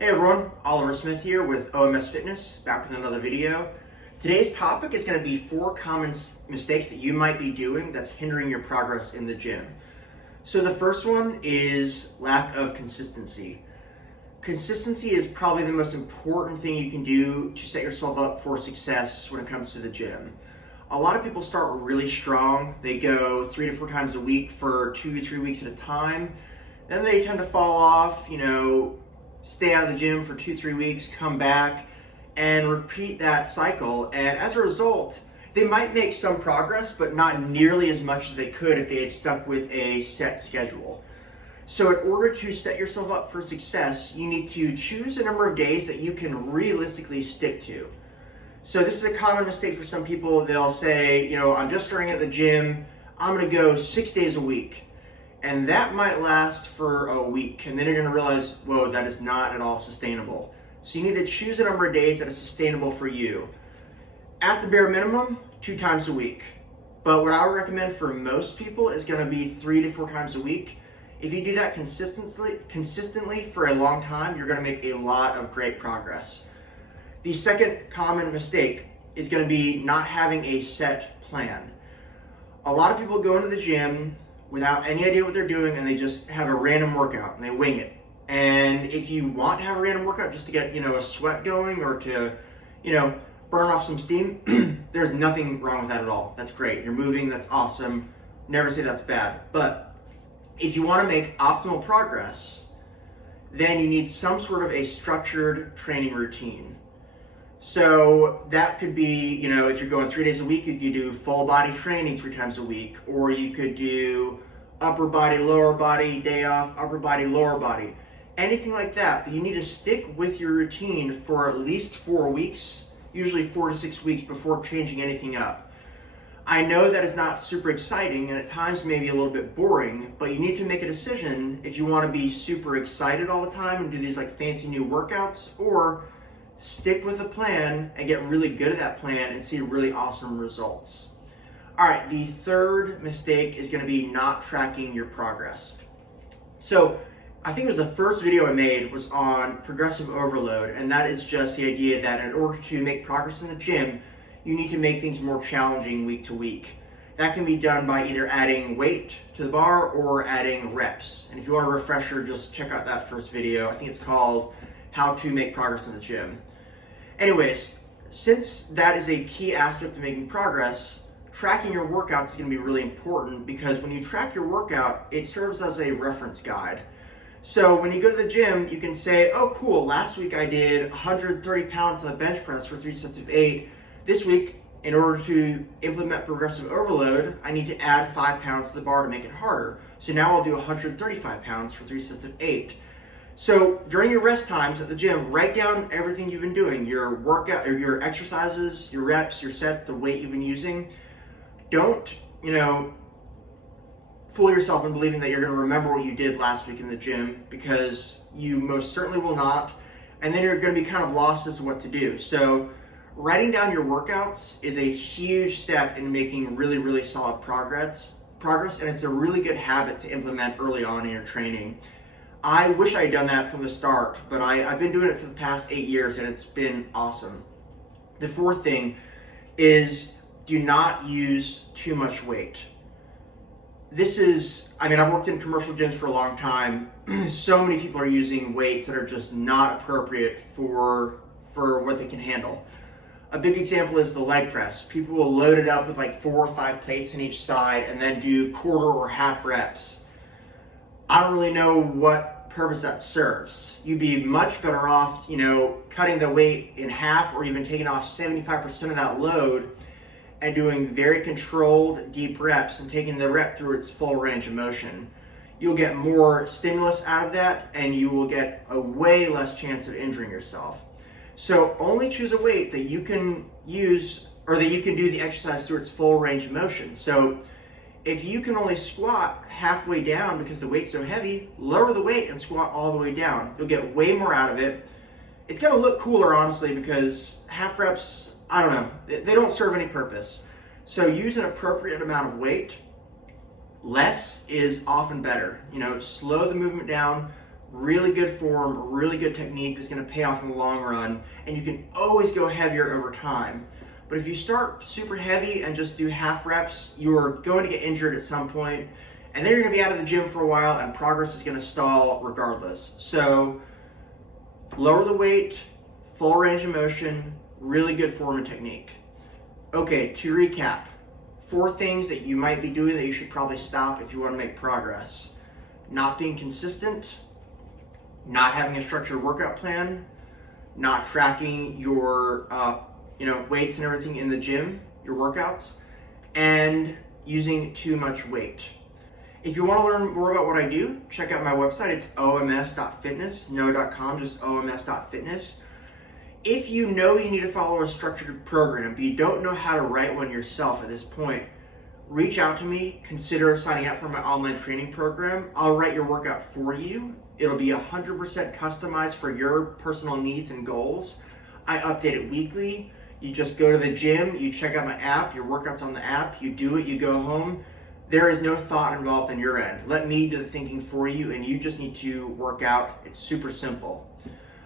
Hey everyone, Oliver Smith here with OMSfitness, back with another video. Today's topic is going to be 4 common mistakes that you might be doing that's hindering your progress in the gym. So the first one is lack of consistency. Consistency is probably the most important thing you can do to set yourself up for success when it comes to the gym. A lot of people start really strong. They go 3 to 4 times a week for 2 to 3 weeks at a time. Then they tend to fall off, stay out of the gym for 2-3 weeks, come back, and repeat that cycle. And as a result, they might make some progress, but not nearly as much as they could if they had stuck with a set schedule. So in order to set yourself up for success, you need to choose a number of days that you can realistically stick to. So this is a common mistake for some people. They'll say, I'm just starting at the gym, I'm gonna go 6 days a week. And that might last for a week, and then you're gonna realize, whoa, that is not at all sustainable. So you need to choose a number of days that is sustainable for you. At the bare minimum, 2 times a week. But what I would recommend for most people is gonna be 3 to 4 times a week. If you do that consistently for a long time, you're gonna make a lot of great progress. The second common mistake is gonna be not having a set plan. A lot of people go into the gym without any idea what they're doing, and they just have a random workout and they wing it. And if you want to have a random workout just to get a sweat going or to burn off some steam, there's nothing wrong with that at all. That's great. You're moving, that's awesome. Never say that's bad. But if you want to make optimal progress, then you need some sort of a structured training routine. So that could be, if you're going 3 days a week, you could do full body training 3 times a week, or you could do upper body, lower body, day off, upper body, lower body, anything like that. But you need to stick with your routine for at least 4 weeks, usually 4 to 6 weeks before changing anything up. I know that is not super exciting and at times maybe a little bit boring, but you need to make a decision if you want to be super excited all the time and do these fancy new workouts, or stick with a plan and get really good at that plan and see really awesome results. All right, the third mistake is going to be not tracking your progress. So I think it was the first video I made was on progressive overload, and that is just the idea that in order to make progress in the gym, you need to make things more challenging week to week. That can be done by either adding weight to the bar or adding reps. And if you want a refresher, just check out that first video. I think it's called How to Make Progress in the Gym. Anyways, since that is a key aspect to making progress, tracking your workouts is going to be really important, because when you track your workout, it serves as a reference guide. So when you go to the gym, you can say, oh cool, last week I did 130 pounds on the bench press for 3 sets of 8. This week, in order to implement progressive overload, I need to add 5 pounds to the bar to make it harder. So now I'll do 135 pounds for 3 sets of 8. So during your rest times at the gym, write down everything you've been doing, your workout or your exercises, your reps, your sets, the weight you've been using. Don't, fool yourself in believing that you're going to remember what you did last week in the gym, because you most certainly will not. And then you're going to be kind of lost as to what to do. So writing down your workouts is a huge step in making really, really solid progress, and it's a really good habit to implement early on in your training. I wish I had done that from the start, but I've been doing it for the past 8 years and it's been awesome. The fourth thing is, do not use too much weight. I've worked in commercial gyms for a long time. So many people are using weights that are just not appropriate for what they can handle. A big example is the leg press. People will load it up with 4 or 5 plates on each side and then do quarter or half reps. I don't really know what purpose that serves. You'd be much better off, cutting the weight in half or even taking off 75% of that load and doing very controlled, deep reps and taking the rep through its full range of motion. You'll get more stimulus out of that and you will get a way less chance of injuring yourself. So only choose a weight that you can use, or that you can do the exercise through its full range of motion. So if you can only squat halfway down because the weight's so heavy, lower the weight and squat all the way down. You'll get way more out of it. It's gonna look cooler, honestly, because half reps, I don't know, they don't serve any purpose. So use an appropriate amount of weight. Less is often better. Slow the movement down, Really good form, really good technique is going to pay off in the long run, and you can always go heavier over time. But if you start super heavy and just do half reps, you're going to get injured at some point, and then you're going to be out of the gym for a while, and progress is going to stall regardless. So lower the weight, full range of motion, really good form and technique. Okay, to recap, 4 things that you might be doing that you should probably stop if you want to make progress. Not being consistent, not having a structured workout plan, not tracking your weights and everything in the gym, your workouts, and using too much weight. If you want to learn more about what I do, check out my website. It's oms.fitness, no.com, just oms.fitness. If you know you need to follow a structured program, but you don't know how to write one yourself at this point, reach out to me, consider signing up for my online training program. I'll write your workout for you. It'll be 100% customized for your personal needs and goals. I update it weekly. You just go to the gym, you check out my app, your workout's on the app, you do it, you go home. There is no thought involved on your end. Let me do the thinking for you, and you just need to work out. It's super simple.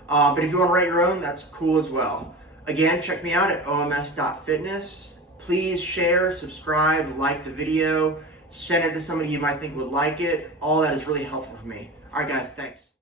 But if you want to write your own, that's cool as well. Again, check me out at oms.fitness. Please share, subscribe, like the video, send it to somebody you might think would like it. All that is really helpful for me. All right, guys, thanks.